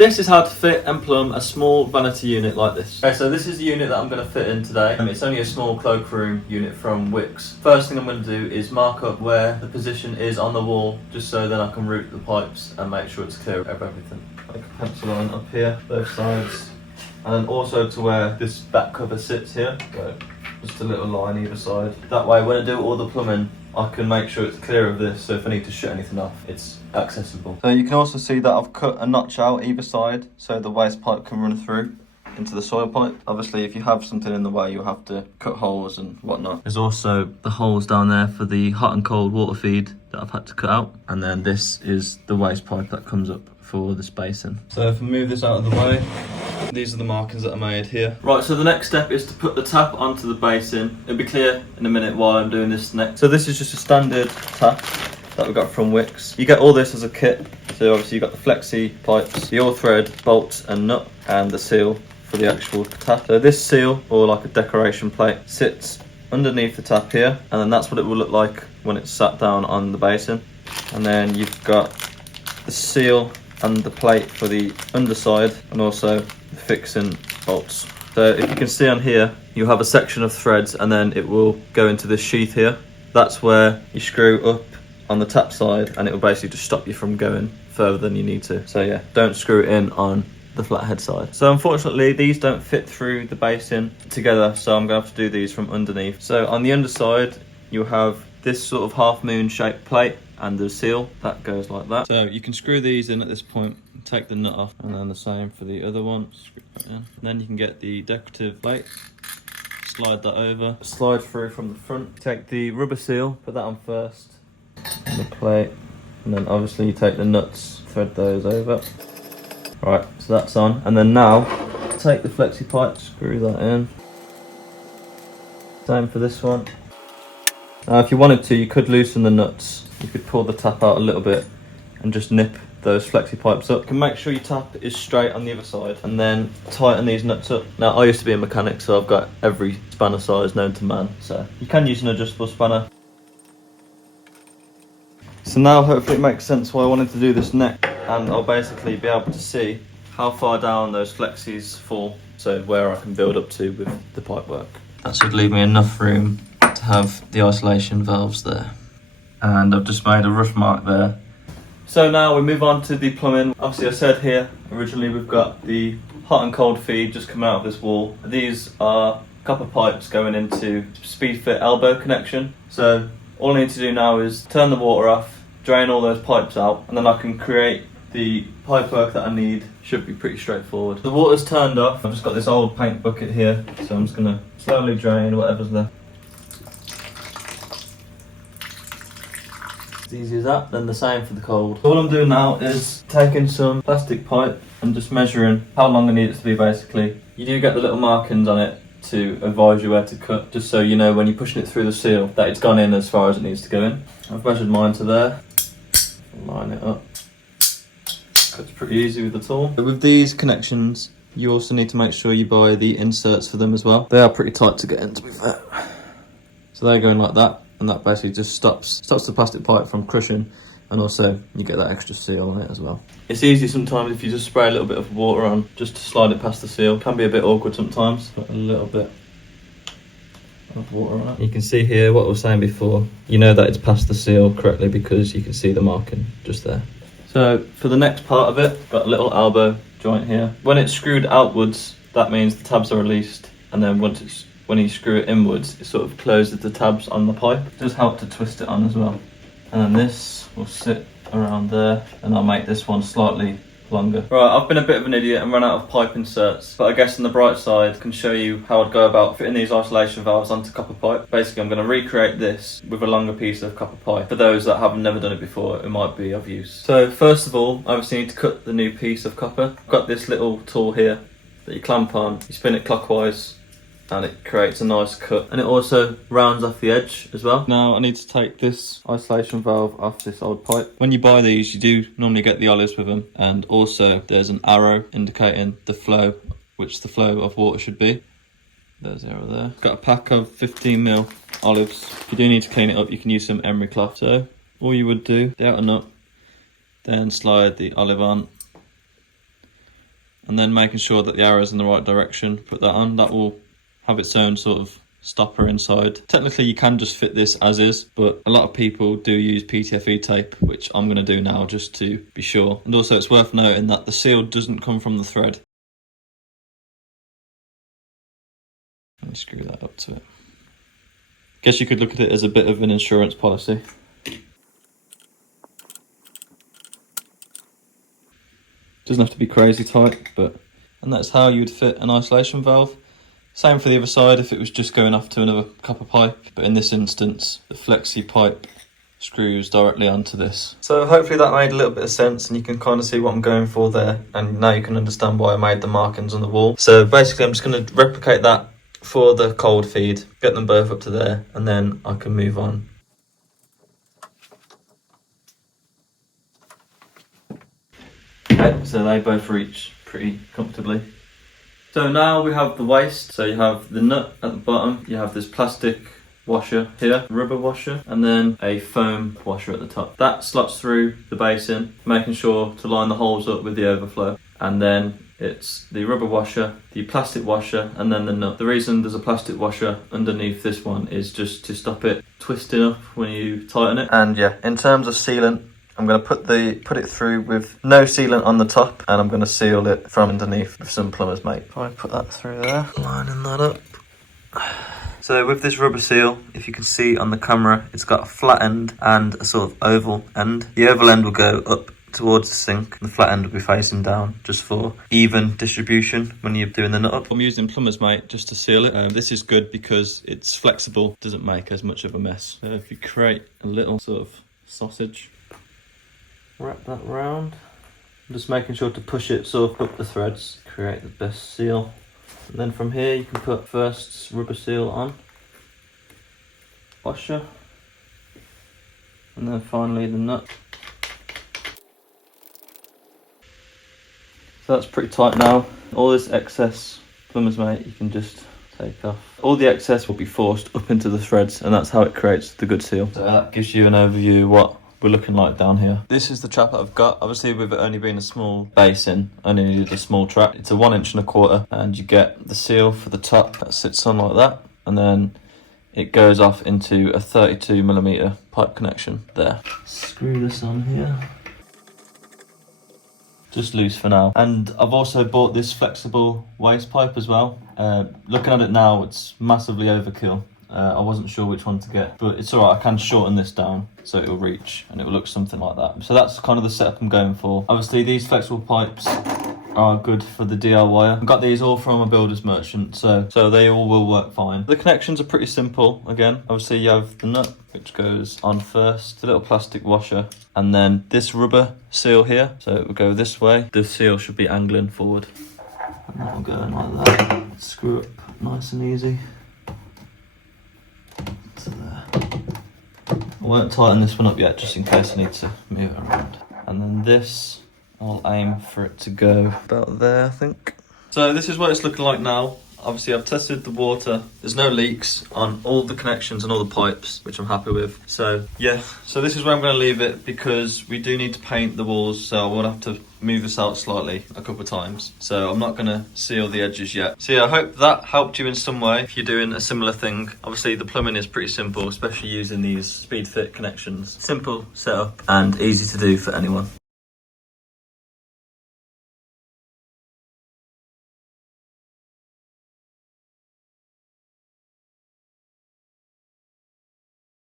This is how to fit and plumb a small vanity unit like this. Okay, so this is the unit that I'm going to fit in today. It's only a small cloakroom unit from Wix. First thing I'm going to do is mark up where the position is on the wall, just so then I can route the pipes and make sure it's clear of everything. Like a pencil line up here, both sides, and then also to where this back cover sits here. So just a little line either side. That way when I do all the plumbing, I can make sure it's clear of this, so if I need to shut anything off, it's accessible. So you can also see that I've cut a notch out either side, so the waste pipe can run through into the soil pipe. Obviously, if you have something in the way, you'll have to cut holes and whatnot. There's also the holes down there for the hot and cold water feed that I've had to cut out. And then this is the waste pipe that comes up for this basin. So if I move this out of the way, these are the markings that I made here. Right, so the next step is to put the tap onto the basin. It'll be clear in a minute why I'm doing this next. So this is just a standard tap that we got from Wix. You get all this as a kit. So obviously you've got the flexi pipes, the all thread bolts and nut, and the seal for the actual tap. So this seal, or like a decoration plate, sits underneath the tap here, and then that's what it will look like when it's sat down on the basin. And then you've got the seal and the plate for the underside, and also the fixing bolts. So if you can see on here, you'll have a section of threads, and then it will go into this sheath here. That's where you screw up on the tap side, and it will basically just stop you from going further than you need to. So yeah, don't screw it in on the flathead side. So unfortunately, these don't fit through the basin together, so I'm gonna have to do these from underneath. So on the underside, you'll have this sort of half moon shaped plate and the seal that goes like that. So you can screw these in at this point, take the nut off, and then the same for the other one, screw that in. And then you can get the decorative plate, slide that over, slide through from the front, take the rubber seal, put that on first, the plate, and then obviously you take the nuts, thread those over. Right, so that's on, and then now take the flexi pipe, screw that in. Same for this one. Now if you wanted to, you could loosen the nuts. You could pull the tap out a little bit and just nip those flexi pipes up. You can make sure your tap is straight on the other side, and then tighten these nuts up. Now I used to be a mechanic, so I've got every spanner size known to man, so you can use an adjustable spanner. So now hopefully it makes sense why I wanted to do this next, and I'll basically be able to see how far down those flexis fall, so where I can build up to with the pipework. That should leave me enough room to have the isolation valves there. And I've just made a rough mark there. So now we move on to the plumbing. Obviously I said here, originally we've got the hot and cold feed just coming out of this wall. These are copper pipes going into speed fit elbow connection. So all I need to do now is turn the water off, drain all those pipes out, and then I can create the pipework that I need. Should be pretty straightforward. The water's turned off. I've just got this old paint bucket here, so I'm just gonna slowly drain whatever's left. As easy as that. Then the same for the cold. All I'm doing now is taking some plastic pipe and just measuring how long I need it to be basically. You do get the little markings on it to advise you where to cut, just so you know when you're pushing it through the seal that it's gone in as far as it needs to go in. I've measured mine to there. Line it up. Cuts pretty easy with the tool. With these connections, you also need to make sure you buy the inserts for them as well. They are pretty tight to get in, to be fair. So they're going like that, and that basically just stops the plastic pipe from crushing, and also you get that extra seal on it as well. It's easy sometimes if you just spray a little bit of water on just to slide it past the seal. Can be a bit awkward sometimes. Put a little bit of water on it. You can see here what I was saying before. You know that it's past the seal correctly because you can see the marking just there. So for the next part of it, got a little elbow joint here. When it's screwed outwards, that means the tabs are released, and then when you screw it inwards, it sort of closes the tabs on the pipe. It does help to twist it on as well. And then this will sit around there, and I'll make this one slightly longer. Right, I've been a bit of an idiot and run out of pipe inserts, but I guess on the bright side, I can show you how I'd go about fitting these isolation valves onto copper pipe. Basically, I'm going to recreate this with a longer piece of copper pipe. For those that have never done it before, it might be of use. So first of all, I obviously need to cut the new piece of copper. I've got this little tool here that you clamp on, you spin it clockwise, and it creates a nice cut, and it also rounds off the edge as well. Now I need to take this isolation valve off this old pipe. When you buy these, you do normally get the olives with them, and also there's an arrow indicating the flow, which the flow of water should be. There's the arrow there. Got a pack of 15mm olives. If you do need to clean it up, you can use some emery cloth. So all you would do, the outer nut, then slide the olive on, and then making sure that the arrow's in the right direction. Put that on. That will have its own sort of stopper inside. Technically you can just fit this as is, but a lot of people do use PTFE tape, which I'm going to do now just to be sure. And also it's worth noting that the seal doesn't come from the thread. And screw that up to it. Guess you could look at it as a bit of an insurance policy. Doesn't have to be crazy tight, but... And that's how you'd fit an isolation valve. Same for the other side if it was just going off to another copper pipe, but in this instance the flexi pipe screws directly onto this. So hopefully that made a little bit of sense and you can kind of see what I'm going for there, and now you can understand why I made the markings on the wall. So basically I'm just going to replicate that for the cold feed, get them both up to there, and then I can move on. Okay, so they both reach pretty comfortably. So now we have the waste. So you have the nut at the bottom, you have this plastic washer here, rubber washer, and then a foam washer at the top. That slots through the basin, making sure to line the holes up with the overflow. And then it's the rubber washer, the plastic washer, and then the nut. The reason there's a plastic washer underneath this one is just to stop it twisting up when you tighten it. And yeah, in terms of sealant, I'm going to put it through with no sealant on the top, and I'm going to seal it from underneath with some plumber's mate. If I put that through there, lining that up. So with this rubber seal, if you can see on the camera, it's got a flat end and a sort of oval end. The oval end will go up towards the sink, the flat end will be facing down, just for even distribution when you're doing the nut up. I'm using plumber's mate just to seal it. This is good because it's flexible, doesn't make as much of a mess. So if you create a little sort of sausage, wrap that round, just making sure to push it sort of up the threads, create the best seal. And then from here you can put first rubber seal on, washer, and then finally the nut. So that's pretty tight now. All this excess plumber's mate you can just take off. All the excess will be forced up into the threads, and that's how it creates the good seal. So that gives you an overview of what we're looking like down here. This is the trap that I've got. Obviously with it only being a small basin, only needed a small trap. It's a 1 1/4 inch, and you get the seal for the top that sits on like that, and then it goes off into a 32mm pipe connection there. Screw this on here. Just loose for now. And I've also bought this flexible waste pipe as well. Looking at it now, it's massively overkill. I wasn't sure which one to get, but it's alright, I can shorten this down so it will reach and it will look something like that. So that's kind of the setup I'm going for. Obviously these flexible pipes are good for the DIY. I got these all from a builder's merchant, so they all will work fine. The connections are pretty simple. Again, obviously you have the nut which goes on first, the little plastic washer, and then this rubber seal here, so it will go this way. The seal should be angling forward, and that will go in like that. Screw up nice and easy to there. I won't tighten this one up yet just in case I need to move it around. And then this, I'll aim for it to go about there, I think. So this is what it's looking like now. Obviously I've tested the water. There's no leaks on all the connections and all the pipes, which I'm happy with. So yeah, so this is where I'm going to leave it because we do need to paint the walls, so I will have to move this out slightly a couple of times. So I'm not going to seal the edges yet. So yeah, I hope that helped you in some way if you're doing a similar thing. Obviously the plumbing is pretty simple, especially using these speed fit connections. Simple setup and easy to do for anyone.